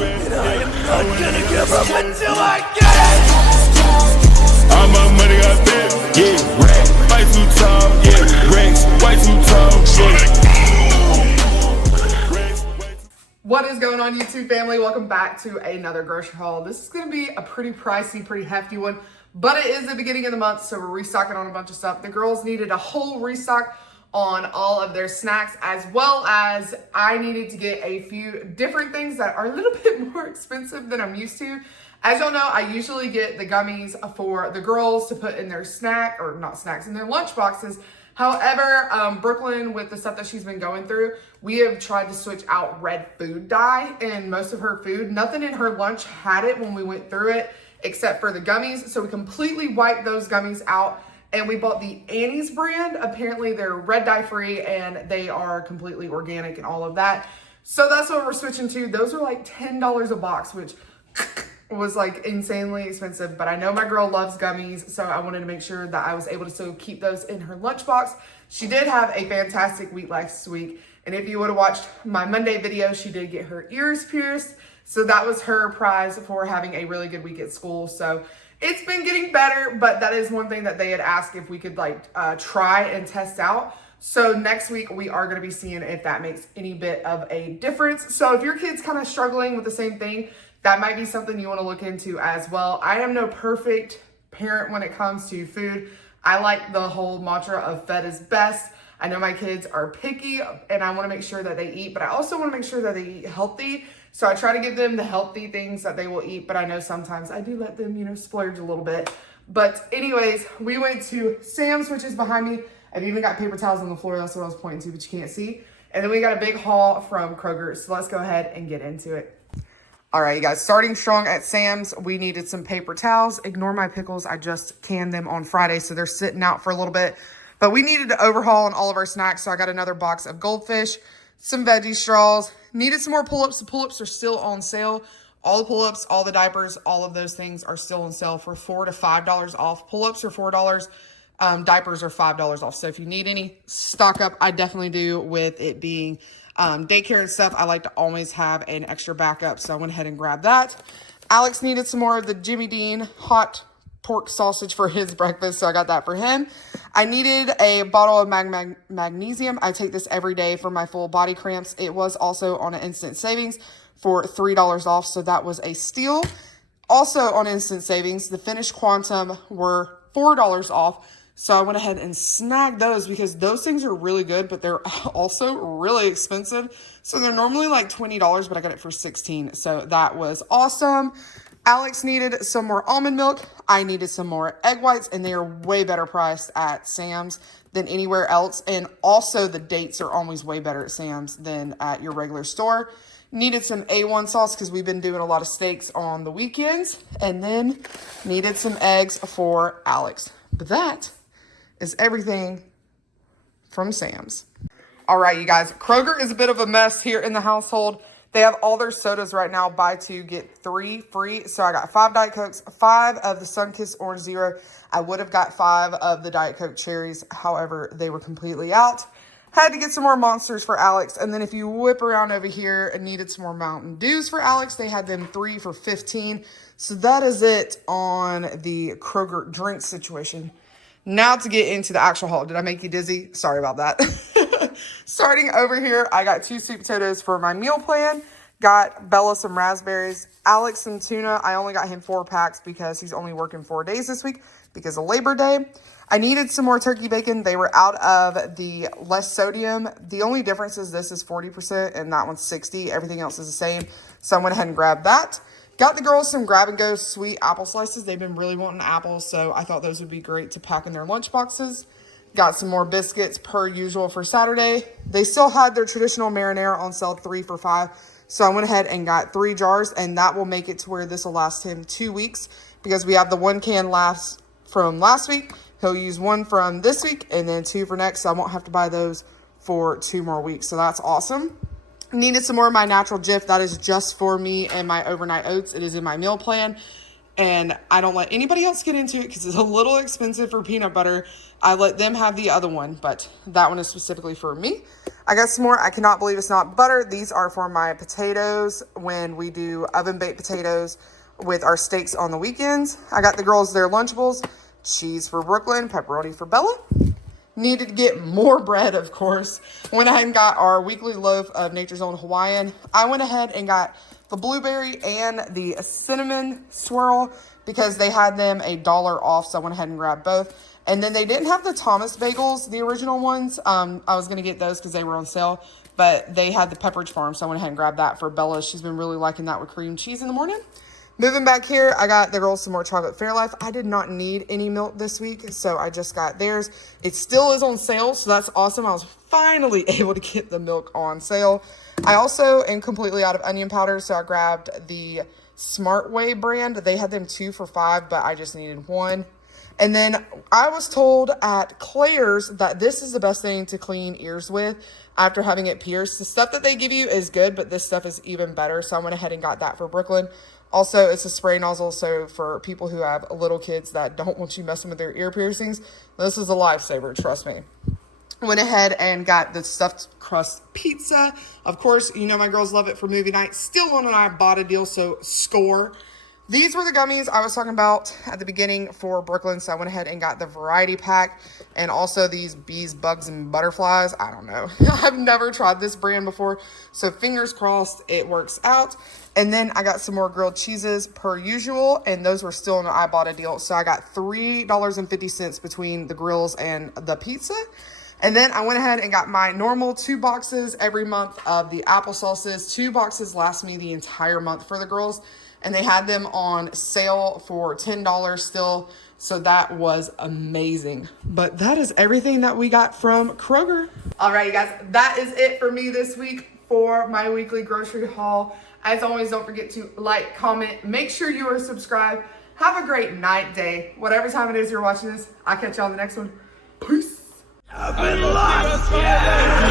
And I am not gonna give up until I get it. All my money got big, yeah, racks, way too tall, yeah, racks, way too tall, yeah. What is going on, YouTube family? Welcome back to another grocery haul. This is gonna be a pretty pricey, pretty hefty one, but it is the beginning of the month, so we're restocking on a bunch of stuff. The girls needed a whole restock on all of their snacks, as well as I needed to get a few different things that are a little bit more expensive than I'm used to. As y'all know, I usually get the gummies for the girls to put in their snack, or not snacks, in their lunch boxes. However, Brooklyn, with the stuff that she's been going through, we have tried to switch out red food dye in most of her food. Nothing in her lunch had it when we went through it, except for the gummies. So we completely wiped those gummies out. And we bought the Annie's brand. Apparently they're red dye free and they are completely organic and all of that. So that's what we're switching to. Those are like $10 a box, which was like insanely expensive. But I know my girl loves gummies, so I wanted to make sure that I was able to still keep those in her lunchbox. She did have a fantastic week last week. And if you would have watched my Monday video, she did get her ears pierced. So that was her prize for having a really good week at school. So it's been getting better, but that is one thing that they had asked if we could try and test out. So next week we are going to be seeing if that makes any bit of a difference. So if your kid's kind of struggling with the same thing, that might be something you want to look into as well. I am no perfect parent when it comes to food. I like the whole mantra of fed is best. I know my kids are picky and I want to make sure that they eat, but I also want to make sure that they eat healthy. So I try to give them the healthy things that they will eat, but I know sometimes I do let them, splurge a little bit. But anyways, we went to Sam's, which is behind me. I've even got paper towels on the floor. That's what I was pointing to, but you can't see. And then we got a big haul from Kroger. So let's go ahead and get into it. All right, you guys, starting strong at Sam's, we needed some paper towels. Ignore my pickles. I just canned them on Friday, so they're sitting out for a little bit. But we needed to overhaul on all of our snacks, so I got another box of goldfish, some veggie straws, needed some more pull-ups. The pull-ups are still on sale. All the pull-ups, all the diapers, all of those things are still on sale for $4 to $5 off. Pull-ups are $4, diapers are $5 off. So if you need any, stock up. I definitely do. With it being daycare and stuff, I like to always have an extra backup, so I went ahead and grabbed that. Alex needed some more of the Jimmy Dean hot pork sausage for his breakfast, so I got that for him. I needed a bottle of magnesium. I take this every day for my full body cramps. It was also on an instant savings for $3 off, so that was a steal. Also on instant savings, the finished quantum were $4 off, so I went ahead and snagged those because those things are really good, but they're also really expensive. So they're normally like $20, but I got it for $16, so that was awesome. Alex needed some more almond milk. I needed some more egg whites, and they are way better priced at Sam's than anywhere else. And also the dates are always way better at Sam's than at your regular store. Needed some A1 sauce because we've been doing a lot of steaks on the weekends. And then needed some eggs for Alex. But that is everything from Sam's. All right, you guys. Kroger is a bit of a mess here in the household. They have all their sodas right now, buy 2, get 3 free. So I got 5 Diet Cokes, 5 of the Sunkist Orange Zero. I would have got 5 of the Diet Coke Cherries. However, they were completely out. Had to get some more Monsters for Alex. And then if you whip around over here and needed some more Mountain Dews for Alex, they had them 3 for $15. So that is it on the Kroger drink situation. Now to get into the actual haul. Did I make you dizzy? Sorry about that. Starting over here, I got 2 sweet potatoes for my meal plan. Got Bella some raspberries. Alex some tuna. I only got him 4 packs because he's only working 4 days this week because of Labor Day. I needed some more turkey bacon. They were out of the less sodium. The only difference is this is 40% and that one's 60. Everything else is the same. So I went ahead and grabbed that. Got the girls some grab-and-go sweet apple slices. They've been really wanting apples, so I thought those would be great to pack in their lunch boxes. Got some more biscuits per usual for Saturday. They still had their traditional marinara on sale 3 for $5. So I went ahead and got 3 jars, and that will make it to where this will last him 2 weeks because we have the 1 can last from last week. He'll use 1 from this week and then 2 for next. So I won't have to buy those for 2 more weeks. So that's awesome. Needed some more of my natural Jif. That is just for me and my overnight oats. It is in my meal plan. and I don't let anybody else get into it because it's a little expensive for peanut butter. I let them have the other one, but that one is specifically for me. I got some more. I cannot believe it's not butter. These are for my potatoes when we do oven baked potatoes with our steaks on the weekends. I got the girls their Lunchables, cheese for Brooklyn, pepperoni for Bella. Needed to get more bread, of course. Went ahead and got our weekly loaf of Nature's Own Hawaiian. I went ahead and got the blueberry and the cinnamon swirl because they had them $1 off, so I went ahead and grabbed both. And then they didn't have the Thomas bagels, the original ones. I was going to get those because they were on sale, but they had the Pepperidge Farm, so I went ahead and grabbed that for Bella. She's been really liking that with cream cheese in the morning. Moving back here, I got the girls some more chocolate Fairlife. I did not need any milk this week, so I just got theirs. It still is on sale, so that's awesome. I was finally able to get the milk on sale. I also am completely out of onion powder, so I grabbed the Smart Way brand. They had them 2 for $5, but I just needed 1. And then I was told at Claire's that this is the best thing to clean ears with after having it pierced. The stuff that they give you is good, but this stuff is even better, so I went ahead and got that for Brooklyn. Also, it's a spray nozzle, so for people who have little kids that don't want you messing with their ear piercings, this is a lifesaver, trust me. Went ahead and got the stuffed crust pizza. Of course, you know my girls love it for movie night. Still on an Ibotta deal, so score. These were the gummies I was talking about at the beginning for Brooklyn, so I went ahead and got the variety pack, and also these bees, bugs, and butterflies. I don't know. I've never tried this brand before, so fingers crossed it works out. And then I got some more grilled cheeses per usual, and those were still in an Ibotta deal, so I got $3.50 between the grills and the pizza. And then I went ahead and got my normal 2 boxes every month of the applesauces. 2 boxes last me the entire month for the girls. And they had them on sale for $10 still. So that was amazing. But that is everything that we got from Kroger. All right, you guys, that is it for me this week for my weekly grocery haul. As always, don't forget to like, comment, make sure you are subscribed. Have a great night, day, whatever time it is you're watching this. I'll catch y'all on the next one. Peace. I've been lost, yeah.